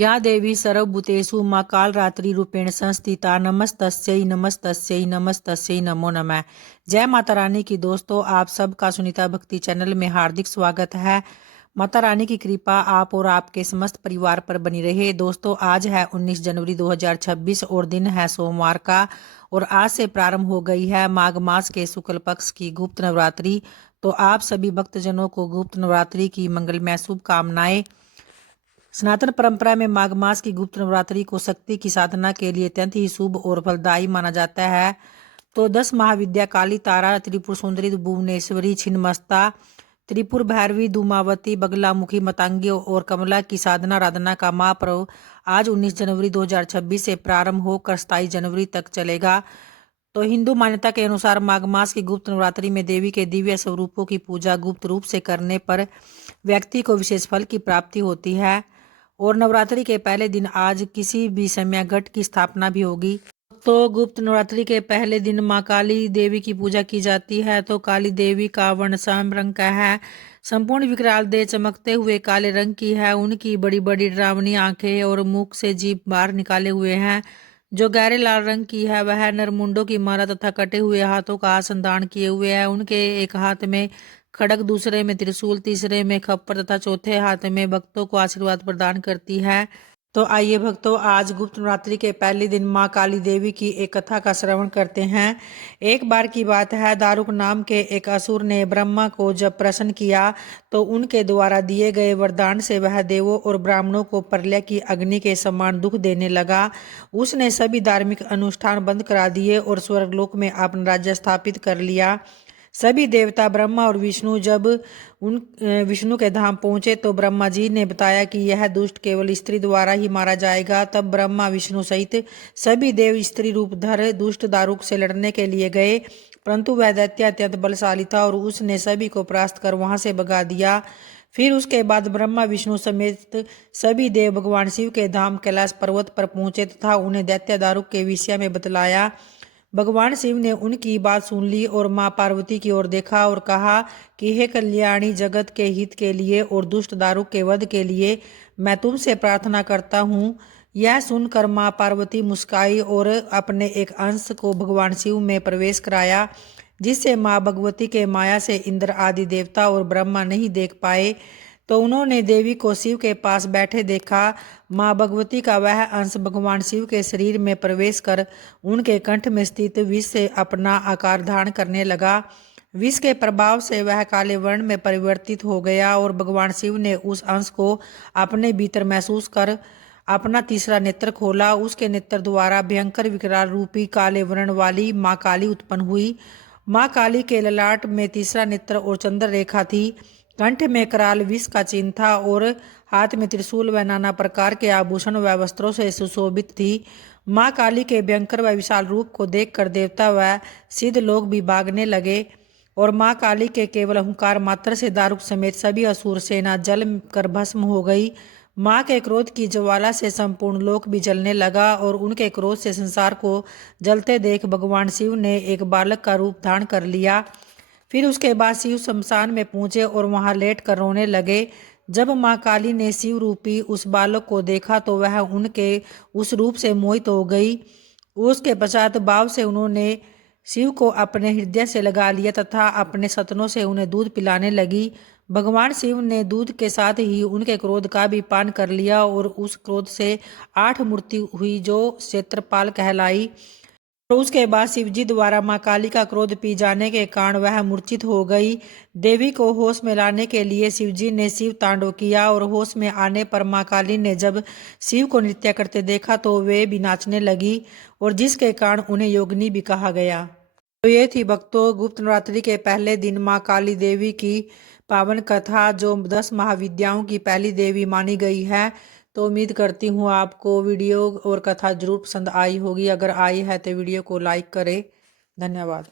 या देवी सर्वभूतेषु मां कालरात्रिरूपेण संस्थिता नमस्तस्यै नमस्तस्यै नमस्तस्यै नमो नमः। जय माता रानी की दोस्तों, आप सबका सुनीता भक्ति चैनल में हार्दिक स्वागत है। माता रानी की कृपा आप और आपके समस्त परिवार पर बनी रहे। दोस्तों, आज है 19 जनवरी 2026 और दिन है सोमवार का, और आज से प्रारंभ हो गई है माघ मास के शुक्ल पक्ष की गुप्त नवरात्रि। तो आप सभी भक्तजनों को गुप्त नवरात्रि की मंगलमय शुभकामनाएं। सनातन परंपरा में माघ मास की गुप्त नवरात्रि को शक्ति की साधना के लिए अत्यंत ही शुभ और फलदायी माना जाता है। तो 10 महाविद्या काली, तारा, त्रिपुर सुंदरी, भुवनेश्वरी, छिन्नमस्ता, त्रिपुर भैरवी, धूमावती, बगलामुखी, मतंगी और कमला की साधना आराधना का महापर्व आज 19 जनवरी 2026 से प्रारंभ होकर 27 जनवरी तक चलेगा। तो हिंदू मान्यता के अनुसार माघ मास की गुप्त नवरात्रि में देवी के दिव्य स्वरूपों की पूजा गुप्त रूप से करने पर व्यक्ति को विशेष फल की प्राप्ति होती है। और नवरात्रि के पहले दिन आज किसी भी समय घट की स्थापना भी होगी। तो गुप्त नवरात्रि के पहले दिन माँ काली देवी की पूजा की जाती है। तो काली देवी का वर्ण श्याम रंग का है, संपूर्ण विकराल देह चमकते हुए काले रंग की है। उनकी बड़ी बड़ी डरावनी आंखें और मुख से जीभ बाहर निकाले हुए हैं जो गहरे लाल रंग की है। वह नरमुंडों की माला तथा कटे हुए हाथों का आसन धारण किए हुए है। उनके एक हाथ में खड्ग, दूसरे में त्रिशूल, तीसरे में खप्पर तथा चौथे हाथ में भक्तों को आशीर्वाद प्रदान करती है। तो आइए भक्तों, आज गुप्त नवरात्रि के पहले दिन माँ काली देवी की एक कथा का श्रवण करते हैं। एक बार की बात है, दारुक नाम के एक असुर ने ब्रह्मा को जब प्रसन्न किया तो उनके द्वारा दिए गए वरदान से वह देवों और ब्राह्मणों को प्रलय की अग्नि के समान दुख देने लगा। उसने सभी धार्मिक अनुष्ठान बंद करा दिए और स्वर्गलोक में अपना राज्य स्थापित कर लिया। सभी देवता ब्रह्मा और विष्णु जब विष्णु के धाम पहुंचे तो ब्रह्मा जी ने बताया कि यह दुष्ट केवल स्त्री द्वारा ही मारा जाएगा। तब ब्रह्मा विष्णु सहित सभी देव स्त्री रूप धर दुष्ट दारुक से लड़ने के लिए गए, परंतु वह दैत्य अत्यंत बलशाली था और उसने सभी को परास्त कर वहां से भगा दिया। फिर उसके बाद ब्रह्मा विष्णु समेत सभी देव भगवान शिव के धाम कैलाश पर्वत पर पहुंचे तथा उन्हें दैत्य दारुक के विषय में बतलाया। भगवान शिव ने उनकी बात सुन ली और मां पार्वती की ओर देखा और कहा कि हे कल्याणी, जगत के हित के लिए और दुष्ट दारुक के वध के लिए मैं तुमसे प्रार्थना करता हूँ। यह सुनकर मां पार्वती मुस्काई और अपने एक अंश को भगवान शिव में प्रवेश कराया, जिससे मां भगवती के माया से इंद्र आदि देवता और ब्रह्मा नहीं देख पाए। तो उन्होंने देवी को शिव के पास बैठे देखा। माँ भगवती का वह अंश भगवान शिव के शरीर में प्रवेश कर उनके कंठ में स्थित विष से अपना आकार धारण करने लगा। विष के प्रभाव से वह काले वर्ण में परिवर्तित हो गया और भगवान शिव ने उस अंश को अपने भीतर महसूस कर अपना तीसरा नेत्र खोला। उसके नेत्र द्वारा भयंकर विकराल रूपी काले वर्ण वाली माँ काली उत्पन्न हुई। माँ काली के ललाट में तीसरा नेत्र और चंद्र रेखा थी, कंठ में कराल विष का चिन्ह था और हाथ में त्रिशूल व नाना प्रकार के आभूषण व वस्त्रों से सुशोभित थी। माँ काली के भयंकर व विशाल रूप को देखकर देवता व सिद्ध लोग भी भागने लगे और माँ काली के केवल अहंकार मात्र से दारुक समेत सभी असुर सेना जल कर भस्म हो गई। माँ के क्रोध की ज्वाला से संपूर्ण लोक भी जलने लगा और उनके क्रोध से संसार को जलते देख भगवान शिव ने एक बालक का रूप धारण कर लिया। फिर उसके बाद शिव शमशान में पहुंचे और वहां लेट कर रोने लगे। जब माँ काली ने शिव रूपी उस बालक को देखा तो वह उनके उस रूप से मोहित हो गई। उसके पश्चात भाव से उन्होंने शिव को अपने हृदय से लगा लिया तथा अपने सतनों से उन्हें दूध पिलाने लगी। भगवान शिव ने दूध के साथ ही उनके क्रोध का भी पान कर लिया और उस क्रोध से 8 मूर्ति हुई जो क्षेत्रपाल कहलाई। और उसके बाद शिवजी द्वारा माँ काली का क्रोध पी जाने के कारण वह मूर्छित हो गई। देवी को होश में लाने के लिए शिवजी ने शिव तांडव किया और होश में आने पर माँ काली ने जब शिव को नृत्य करते देखा तो वे भी नाचने लगी और जिसके कारण उन्हें योगिनी भी कहा गया। तो ये थी भक्तों गुप्त नवरात्रि के पहले दिन माँ काली देवी की पावन कथा, जो 10 महाविद्याओं की पहली देवी मानी गई है। तो उम्मीद करती हूँ आपको वीडियो और कथा जरूर पसंद आई होगी। अगर आई है तो वीडियो को लाइक करें। धन्यवाद।